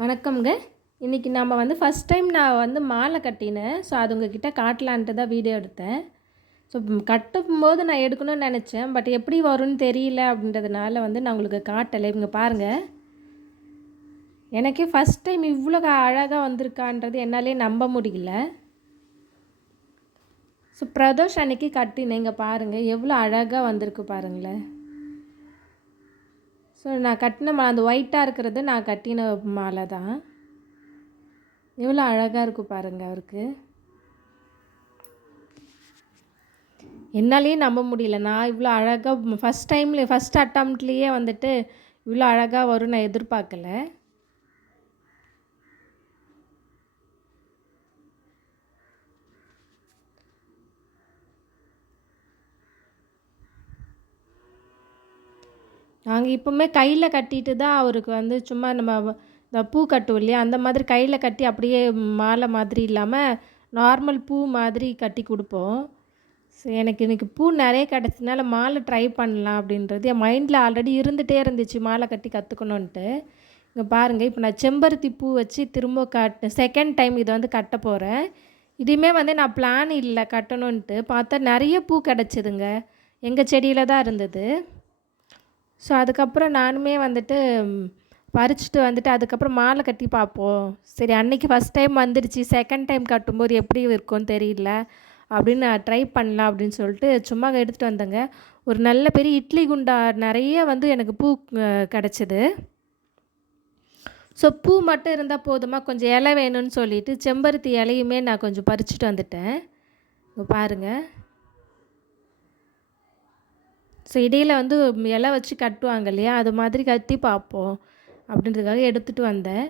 வணக்கம்ங்க. இன்றைக்கி நம்ம வந்து ஃபஸ்ட் டைம் நான் வந்து மாலை கட்டினேன். ஸோ அது உங்ககிட்ட காட்டலான்ட்டு தான் வீடியோ எடுத்தேன். ஸோ கட்டும்போது நான் எடுக்கணும்னு நெனச்சேன். பட் எப்படி வரும்னு தெரியல அப்படின்றதுனால வந்து நான் உங்களுக்கு காட்டலை. இங்கே பாருங்கள். எனக்கே ஃபஸ்ட் டைம் இவ்வளோ அழகாக வந்திருக்கான்றது என்னாலே நம்ப முடியல. ஸோ பிரதோஷ் அன்னைக்கு கட்டினேன். இங்கே பாருங்கள் எவ்வளோ அழகாக வந்திருக்கு பாருங்களேன். ஸோ நான் கட்டின அந்த ஒயிட்டாக இருக்கிறது நான் கட்டின மாலை தான். எவ்வளோ அழகாக இருக்கும் பாருங்கள் அவருக்கு. என்னாலேயே நம்ப முடியல. நான் இவ்வளோ அழகாக ஃபஸ்ட் அட்டம்ப்ட்லேயே வந்துட்டு இவ்வளோ அழகாக வரும் நான் எதிர்பார்க்கல. நாங்கள் இப்போவுமே கையில் கட்டிட்டு தான் அவருக்கு வந்து சும்மா நம்ம இந்த பூ கட்டுவோம் இல்லையா, அந்த மாதிரி கையில் கட்டி அப்படியே மாலை மாதிரி இல்லாமல் நார்மல் பூ மாதிரி கட்டி கொடுப்போம். ஸோ எனக்கு இன்றைக்கி பூ நிறைய கிடச்சதுனால மாலை ட்ரை பண்ணலாம் அப்படின்றது என் மைண்டில் ஆல்ரெடி இருந்துகிட்டே இருந்துச்சு, மாலை கட்டி கற்றுக்கணுன்ட்டு. இங்கே பாருங்கள், இப்போ நான் செம்பருத்தி பூ வச்சு திரும்ப செகண்ட் டைம் இதை வந்து கட்ட போகிறேன். இதையுமே வந்து நான் பிளான் இல்லை கட்டணுன்ட்டு, பார்த்தா நிறைய பூ கிடச்சிதுங்க. எங்கள் செடியில் தான் இருந்தது. ஸோ அதுக்கப்புறம் நானுமே வந்துட்டு பறிச்சுட்டு வந்துட்டு அதுக்கப்புறம் மாலை கட்டி பார்ப்போம். சரி, அன்றைக்கி ஃபஸ்ட் டைம் வந்துடுச்சு, செகண்ட் டைம் கட்டும்போது எப்படி இருக்கும்னு தெரியல அப்படின்னு நான் ட்ரை பண்ணலாம் அப்படின்னு சொல்லிட்டு சும்மா எடுத்துகிட்டு வந்தேங்க. ஒரு நல்ல பெரிய இட்லி குண்டா நிறைய வந்து எனக்கு பூ கிடச்சிது. ஸோ பூ மட்டும் இருந்தால் போதுமா, கொஞ்சம் இலை வேணும்னு சொல்லிவிட்டு செம்பருத்தி இலையுமே நான் கொஞ்சம் பறிச்சுட்டு வந்துட்டேன். இப்போ பாருங்கள். ஸோ இடையில் வந்து இலை வச்சு கட்டுவாங்க இல்லையா, அது மாதிரி கட்டி பார்ப்போம் அப்படின்றதுக்காக எடுத்துகிட்டு வந்தேன்.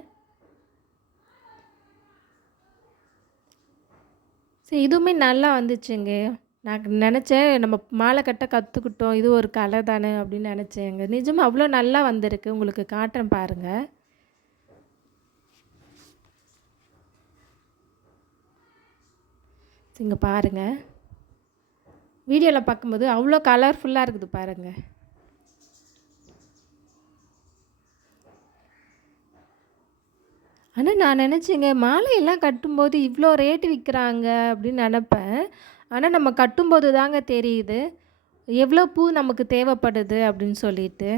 ஸோ இதுவுமே நல்லா வந்துச்சுங்க. நான் நினச்சேன் நம்ம மாலை கட்ட கற்றுக்கிட்டோம், இது ஒரு கலை தானே அப்படின்னு நினச்சேங்க. நிஜமாக அவ்வளோ நல்லா வந்திருக்கு. உங்களுக்கு காட்டுறேன் பாருங்கள். இங்கே பாருங்கள், வீடியோவில் பார்க்கும்போது அவ்வளோ கலர்ஃபுல்லாக இருக்குது பாருங்கள். ஆனால் நான் நினச்சேங்க, மாலையெல்லாம் கட்டும்போது இவ்வளோ ரேட்டு விற்கிறாங்க அப்படின்னு நினப்பேன். ஆனால் நம்ம கட்டும்போது தாங்க தெரியுது எவ்வளோ பூ நமக்கு தேவைப்படுது அப்படின்னு சொல்லிட்டு.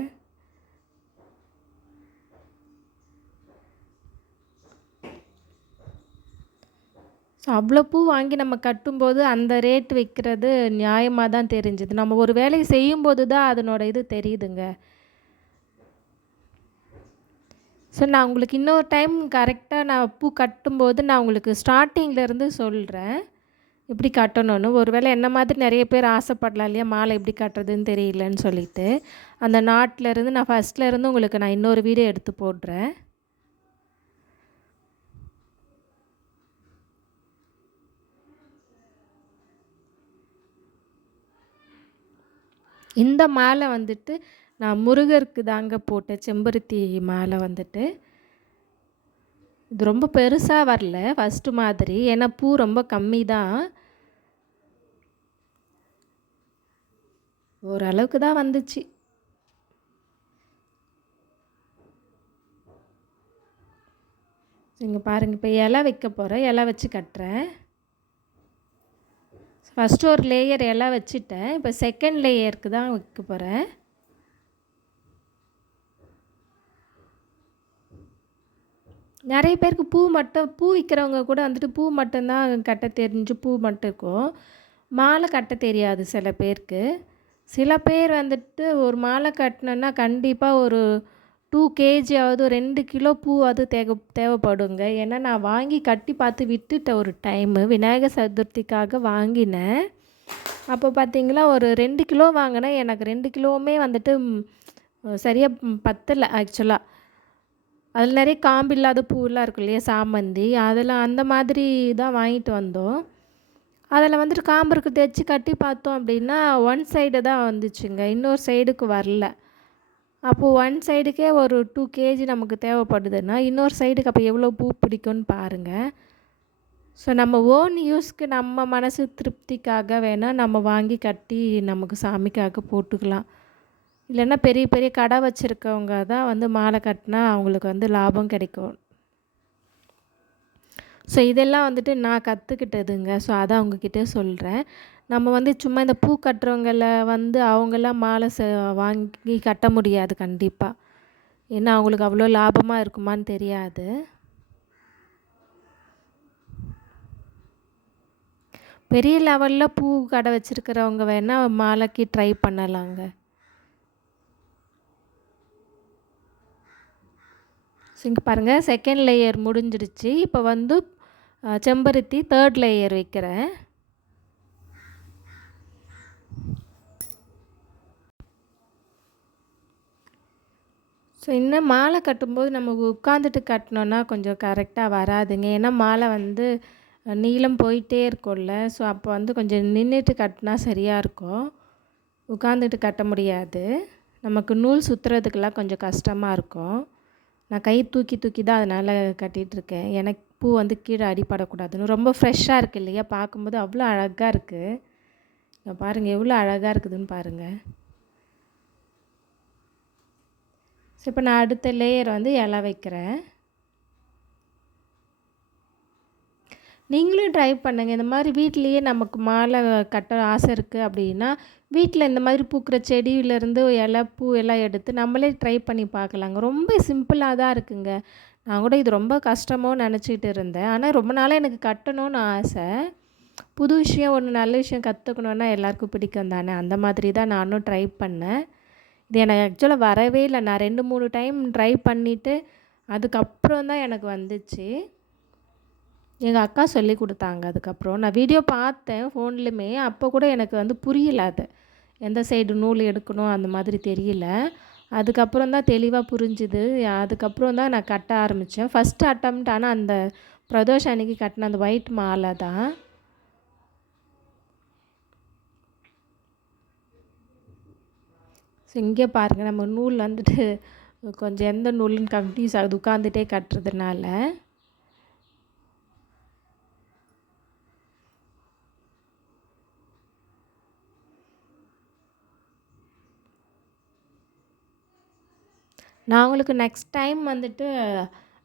ஸோ அவ்வளோ பூ வாங்கி நம்ம கட்டும்போது அந்த ரேட் வைக்கிறது நியாயமாக தான் தெரிஞ்சுது. நம்ம ஒரு வேலையை செய்யும்போது தான் அதனோட இது தெரியுதுங்க. ஸோ நான் உங்களுக்கு இன்னொரு டைம் கரெக்டாக நான் பூ கட்டும்போது நான் உங்களுக்கு ஸ்டார்டிங்லேருந்து சொல்கிறேன் எப்படி கட்டணும்னு. ஒரு வேளை என்ன மாதிரி நிறைய பேர் ஆசைப்படலாம் இல்லையா, மாலை எப்படி கட்டுறதுன்னு தெரியலன்னு சொல்லிட்டு. அந்த நாட்டிலேருந்து நான் ஃபஸ்ட்லேருந்து உங்களுக்கு நான் இன்னொரு வீடியோ எடுத்து போடுறேன். இந்த மாலை வந்துட்டு நான் முருகருக்கு தாங்க போட்டேன். செம்பருத்தி மாலை வந்துட்டு இது ரொம்ப பெருசாக வரல ஃபஸ்ட்டு மாதிரி, ஏன்னா பூ ரொம்ப கம்மி தான். ஓரளவுக்கு தான் வந்துச்சு. இங்கே பாருங்கள், இப்போ இலை வைக்க போகிறேன். இலை வச்சு கட்டுறேன். ஃபஸ்ட்டு ஒரு லேயர் இலை வச்சுட்டேன். இப்போ செகண்ட் லேயருக்கு தான் வைக்க போகிறேன். நிறைய பேருக்கு பூ விற்கிறவங்க கூட வந்துட்டு பூ மட்டும்தான் கட்ட தெரிஞ்சு பூ மட்டும் இருக்கும், மாலை கட்ட தெரியாது சில பேருக்கு. சில பேர் வந்துட்டு ஒரு மாலை கட்டணுன்னா கண்டிப்பாக ஒரு 2 கேஜியாவது 2 கிலோ பூ அது தேவைப்படுங்க. ஏன்னா நான் வாங்கி கட்டி பார்த்து விட்டுட்டேன் ஒரு டைமு. விநாயகர் சதுர்த்திக்காக வாங்கினேன். அப்போ பார்த்திங்களா ஒரு 2 கிலோ வாங்கினேன். எனக்கு 2 கிலோவுமே வந்துட்டு சரியாக பத்தலை ஆக்சுவலாக. அதில் நிறைய காம்பு இல்லாத பூவெலாம் இருக்கும் இல்லையா, சாமந்தி, அதில் அந்த மாதிரி தான் வாங்கிட்டு வந்தோம். அதில் வந்துட்டு காம்பு இருக்கு தைச்சி கட்டி பார்த்தோம் அப்படின்னா ஒன் சைடு தான் வந்துச்சுங்க, இன்னொரு சைடுக்கு வரல. அப்போது ஒன் சைடுக்கே ஒரு 2 கேஜி நமக்கு தேவைப்படுதுன்னா இன்னொரு சைடுக்கு அப்போ எவ்வளோ பூ பிடிக்கும்னு பாருங்கள். ஸோ நம்ம ஓன் யூஸ்க்கு நம்ம மனசு திருப்திக்காக வேணால் நம்ம வாங்கி கட்டி நமக்கு சாமிக்காக போட்டுக்கலாம். இல்லைன்னா பெரிய பெரிய கடை வச்சுருக்கவங்க தான் வந்து மாலை கட்டினா அவங்களுக்கு வந்து லாபம் கிடைக்கும். ஸோ இதெல்லாம் வந்துட்டு நான் கற்றுக்கிட்டதுங்க. ஸோ அதான் உங்ககிட்ட சொல்கிறேன். நம்ம வந்து சும்மா இந்த பூ கட்டுறவங்கள வந்து அவங்கலாம் மாலை வாங்கி கட்ட முடியாது கண்டிப்பா. ஏன்னா அவங்களுக்கு அவ்வளோ லாபமா இருக்குமான்னு தெரியாது. பெரிய லெவலில் பூ கடை வச்சுருக்கிறவங்க வேணால் மாலைக்கு ட்ரை பண்ணலாங்க. ஸோ இங்கே பாருங்கள், செகண்ட் லேயர் முடிஞ்சிடுச்சு. இப்போ வந்து செம்பருத்தி தேர்ட் லேயர் வைக்கிறேன். ஸோ இன்னும் மாலை கட்டும்போது நம்ம உட்காந்துட்டு கட்டினோன்னா கொஞ்சம் கரெக்டாக வராதுங்க. ஏன்னா மாலை வந்து நீளம் போயிட்டே இருக்கும்ல. ஸோ அப்போ வந்து கொஞ்சம் நின்றுட்டு கட்டினா சரியாக இருக்கும். உட்காந்துட்டு கட்ட முடியாது. நமக்கு நூல் சுற்றுறதுக்கெல்லாம் கொஞ்சம் கஷ்டமாக இருக்கும். நான் கை தூக்கி தூக்கி தான் அதனால் கட்டிகிட்ருக்கேன். எனக்கு பூ வந்து கீழே அடிப்படக்கூடாதுன்னு. ரொம்ப ஃப்ரெஷ்ஷாக இருக்குது இல்லையா? பார்க்கும்போது அவ்வளோ அழகாக இருக்குது. இங்கே பாருங்கள் எவ்வளோ அழகாக இருக்குதுன்னு பாருங்கள். ஸோ இப்போ நான் அடுத்த லேயர் வந்து இலை வைக்கிறேன். நீங்களும் ட்ரை பண்ணுங்கள். இந்த மாதிரி வீட்லேயே நமக்கு மாலை கட்ட ஆசை இருக்குது அப்படின்னா, வீட்டில் இந்த மாதிரி பூக்கிற செடியிலேருந்து இலை, பூ எல்லாம் எடுத்து நம்மளே ட்ரை பண்ணி பார்க்கலாங்க. ரொம்ப சிம்பிளாக தான் இருக்குங்க. நான் கூட இது ரொம்ப கஷ்டமோன்னு நினச்சிட்டு இருந்தேன். ஆனால் ரொம்ப நாளாக எனக்கு கட்டணும்னு ஆசை. புது விஷயம், ஒன்று நல்ல விஷயம் கற்றுக்கணுன்னா எல்லாருக்கும் பிடிக்கும் தானே. அந்த மாதிரி தான் நானும் ட்ரை பண்ணேன். இது எனக்கு ஆக்சுவலாக வரவே இல்லை. நான் 2, 3 டைம் ட்ரை பண்ணிவிட்டு அதுக்கப்புறம் தான் எனக்கு வந்துச்சு. எங்கள் அக்கா சொல்லி கொடுத்தாங்க அதுக்கப்புறம். நான் வீடியோ பார்த்தேன் ஃபோன்லேயுமே. அப்போ கூட எனக்கு வந்து புரியல அது. எந்த சைடு நூல் எடுக்கணும் அந்த மாதிரி தெரியல. அதுக்கப்புறம் தான் தெளிவாக புரிஞ்சுது. அதுக்கப்புறம் தான் நான் கட்ட ஆரம்பித்தேன். ஃபஸ்ட்டு அட்டம்ப்ட் ஆனால் அந்த பிரதோஷம் அன்றைக்கி கட்டின அந்த ஒயிட் மாலை தான். ஸோ இங்கே பாருங்கள், நம்ம நூல் வந்துட்டு கொஞ்சம் எந்த நூலுன்னு கன்ஃப்யூஸ் ஆகுது உட்காந்துட்டே கட்டுறதுனால. நான் உங்களுக்கு நெக்ஸ்ட் டைம் வந்துட்டு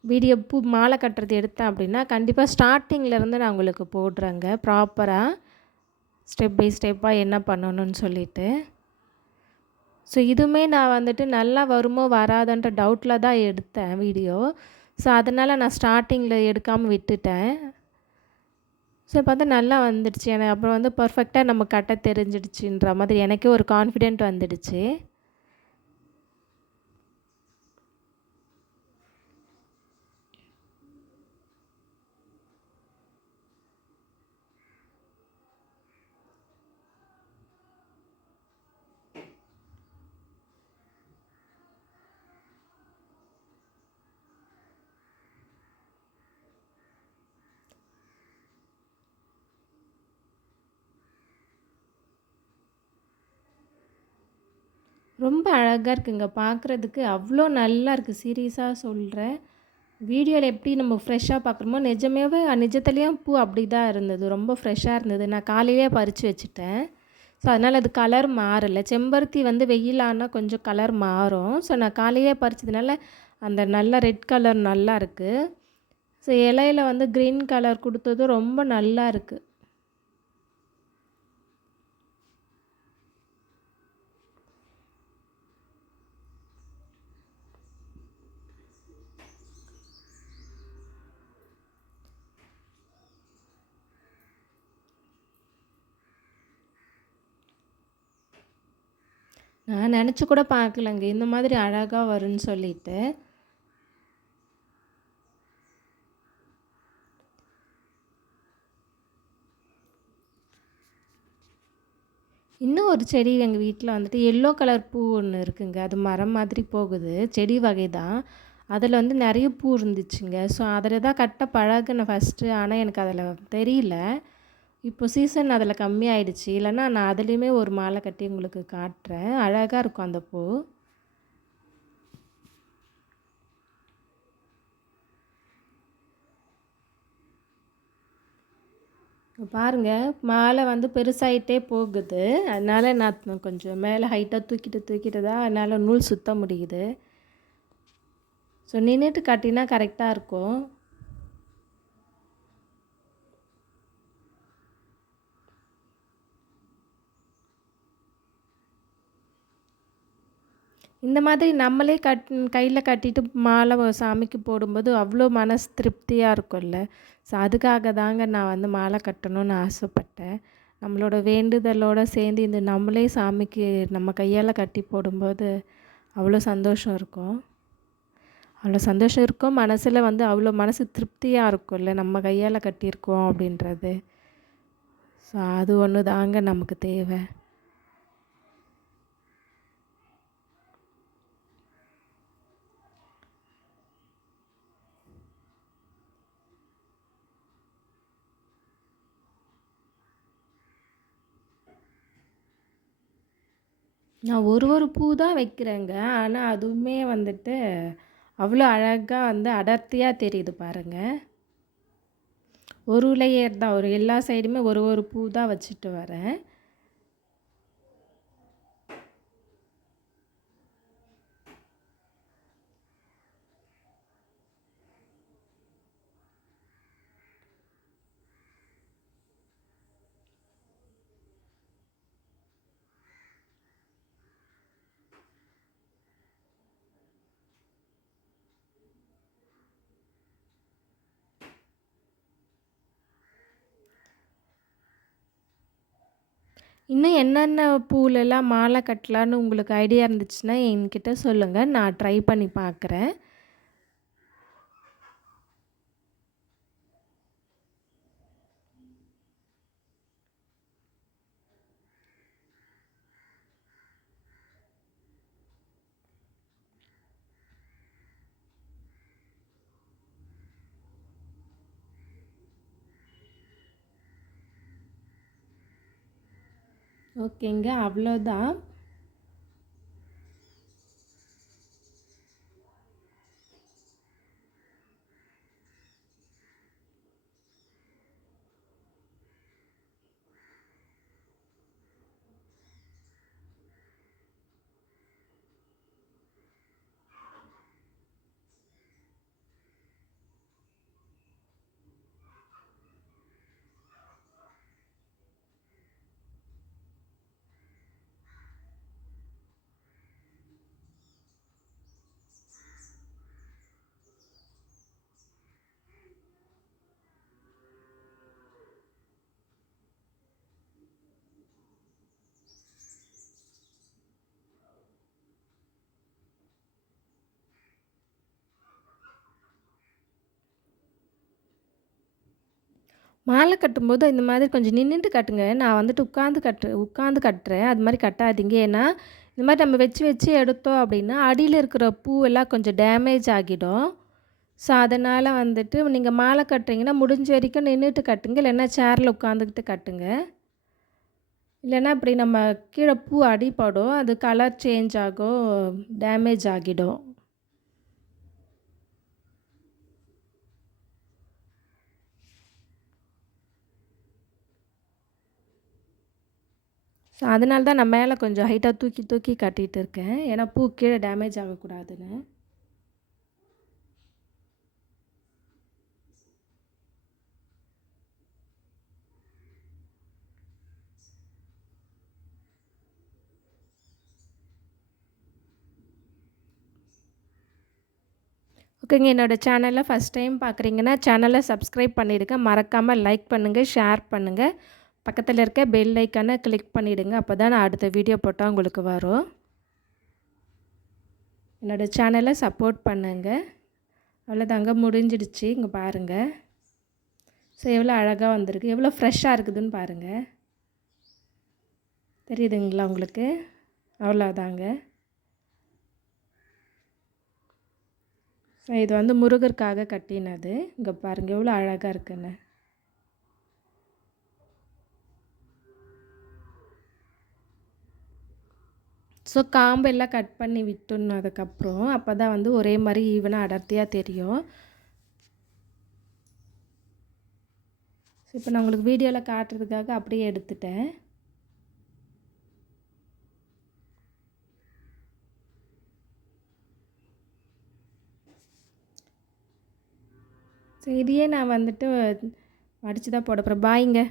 வீடியோ பூ மாலை கட்டுறது எடுத்தேன் அப்படின்னா கண்டிப்பாக ஸ்டார்டிங்லேருந்து நான் உங்களுக்கு போடுறேங்க ப்ராப்பராக ஸ்டெப் பை ஸ்டெப்பாக என்ன பண்ணணும்னு சொல்லிவிட்டு. ஸோ இதுவுமே நான் வந்துட்டு நல்லா வருமோ வராதுன்ற டவுட்டில் தான் எடுத்தேன் வீடியோ. ஸோ அதனால் நான் ஸ்டார்டிங்கில் எடுக்காமல் விட்டுட்டேன். ஸோ பார்த்தா நல்லா வந்துடுச்சு. எனக்கு அப்புறம் வந்து பர்ஃபெக்டாக நம்ம கட்ட தெரிஞ்சிடுச்சுன்ற மாதிரி எனக்கே ஒரு கான்ஃபிடென்ட் வந்துடுச்சு. ரொம்ப அழகாக இருக்குங்க பார்க்குறதுக்கு. அவ்வளோ நல்லா இருக்குது, சீரியஸாக சொல்கிறேன். வீடியோவில் எப்படி நம்ம ஃப்ரெஷ்ஷாக பார்க்குறோமோ நிஜத்துலேயும் பூ அப்படி தான் இருந்தது. ரொம்ப ஃப்ரெஷ்ஷாக இருந்தது. நான் காலையிலேயே பறித்து வச்சுட்டேன். ஸோ அதனால் அது கலர் மாறலை. செம்பருத்தி வந்து வெயிலானா கொஞ்சம் கலர் மாறும். ஸோ நான் காலையிலே பறித்ததுனால அந்த நல்ல ரெட் கலர் நல்லா இருக்குது. ஸோ இலையில வந்து க்ரீன் கலர் கொடுத்ததும் ரொம்ப நல்லா இருக்குது. நான் நினச்சி கூட பார்க்கலங்க இந்த மாதிரி அழகாக வரும்னு சொல்லிட்டு. இன்னும் ஒரு செடி எங்கள் வீட்டில் வந்துட்டு எல்லோ கலர் பூ ஒன்று இருக்குங்க. அது மரம் மாதிரி போகுது, செடி வகை தான். அதில் வந்து நிறைய பூ இருந்துச்சுங்க. ஸோ அதில் தான் கட்ட பழகுனேன் ஃபஸ்ட்டு. ஆனால் எனக்கு அதில் தெரியல. இப்போ சீசன் அதில் கம்மியாயிடுச்சு. இல்லைன்னா நான் அதுலேயுமே ஒரு மாலை கட்டி உங்களுக்கு காட்டுறேன். அழகாக இருக்கும் அந்த பூ. பாருங்கள், மாலை வந்து பெருசாகிட்டே போகுது. அதனால் நான் கொஞ்சம் மேலே ஹைட்டாக தூக்கிட்டு தான் என்னால் நூல் சுற்ற முடியுது. ஸோ நின்றுட்டு கட்டினா கரெக்டாக இருக்கும். இந்த மாதிரி நம்மளே கையில் கட்டிட்டு மாலை சாமிக்கு போடும்போது அவ்வளோ மனசு திருப்தியாக இருக்கும்ல. ஸோ அதுக்காக தாங்க நான் வந்து மாலை கட்டணும்னு ஆசைப்பட்டேன். நம்மளோட வேண்டுதலோடு சேர்ந்து இந்த நம்மளே சாமிக்கு நம்ம கையால் கட்டி போடும்போது அவ்வளோ சந்தோஷம் இருக்கும். அவ்வளோ சந்தோஷம் இருக்கும். மனசில் வந்து அவ்வளோ மனசு திருப்தியாக இருக்கும்ல நம்ம கையால் கட்டியிருக்கோம் அப்படின்றது. ஸோ அது ஒன்று தாங்க நமக்கு தேவை. நான் ஒரு பூ தான் வைக்கிறேங்க. ஆனா அதுவுமே வந்துட்டு அவ்வளோ அழகா வந்து அடர்த்தியாக தெரியுது பாருங்க. ஒரு லேயர் தான். ஒரு எல்லா சைடுமே ஒரு பூ தான் வச்சுட்டு வரேன். இன்னும் என்னென்ன பூலெல்லாம் மாலை கட்டலான்னு உங்களுக்கு ஐடியா இருந்துச்சுன்னா என்கிட்ட சொல்லுங்க. நான் ட்ரை பண்ணி பார்க்குறேன். ஓகேங்க. அவ்வளோதான். மாலை கட்டும்போது இந்த மாதிரி கொஞ்சம் நின்னுட்டு கட்டுங்க. நான் வந்துட்டு உட்காந்து கட்டுறேன். அது மாரி கட்டாதீங்க. ஏன்னா, இந்த மாரி நம்ம வச்சு வச்சு எடுத்தோம் அப்படின்னா, அடியில இருக்கிற பூவெல்லாம் கொஞ்சம் டேமேஜ் ஆகிடும். ஸோ, அதனால வந்துட்டு நீங்க மாலை கட்டுறீங்கன்னா, முடிஞ்ச வரைக்கும் நின்னுட்டு கட்டுங்க. இல்லைன்னா சேர்ல உட்காந்துக்கிட்டு கட்டுங்க. இல்லைன்னா இப்படி நம்ம கீழ பூ அடிபடும். அது கலர் சேஞ்ச் ஆகும். டேமேஜ் ஆகிடும். ஸோ, அதனால தான் நான் மேலே கொஞ்சம் ஹைட்டா தூக்கி தூக்கி கட்டிட்டு இருக்கேன். ஏன்னா பூ கீழே டேமேஜ் ஆகக்கூடாதுன்னு. ஓகேங்க. என்னோடய சேனலை ஃபஸ்ட் டைம் பார்க்குறீங்கன்னா, சேனலை சப்ஸ்கிரைப் பண்ணிடுங்க. மறக்காமல் லைக் பண்ணுங்கள், ஷேர் பண்ணுங்கள். பக்கத்தில் இருக்க பெல் ஐக்கானை கிளிக் பண்ணிவிடுங்க. அப்போ தான் நான் அடுத்த வீடியோ போட்டால் உங்களுக்கு வரும். என்னோடய சேனலை சப்போர்ட் பண்ணுங்க. அவ்வளோதாங்க, முடிஞ்சிடுச்சு. இங்கே பாருங்கள். ஸோ எவ்வளோ அழகாக வந்திருக்கு, எவ்வளோ ஃப்ரெஷ்ஷாக இருக்குதுன்னு பாருங்கள். தெரியுதுங்களா உங்களுக்கு? அவ்வளோதாங்க. ஸோ இது வந்து முருகருக்காக கட்டினது. இங்கே பாருங்கள் எவ்வளோ அழகாக இருக்குன்னு. ஸோ காம்பெல்லாம் கட் பண்ணி விட்டுடணும் அதுக்கப்புறம். அப்போ தான் வந்து ஒரே மாதிரி ஈவனாக அடர்த்தியாக தெரியும். ஸோ இப்போ நான் உங்களுக்கு வீடியோவில் காட்டுறதுக்காக அப்படியே எடுத்துட்டேன். ஸோ இதையே நான் வந்துட்டு மடித்து தான் போட போகிறேன். பாய்ங்க.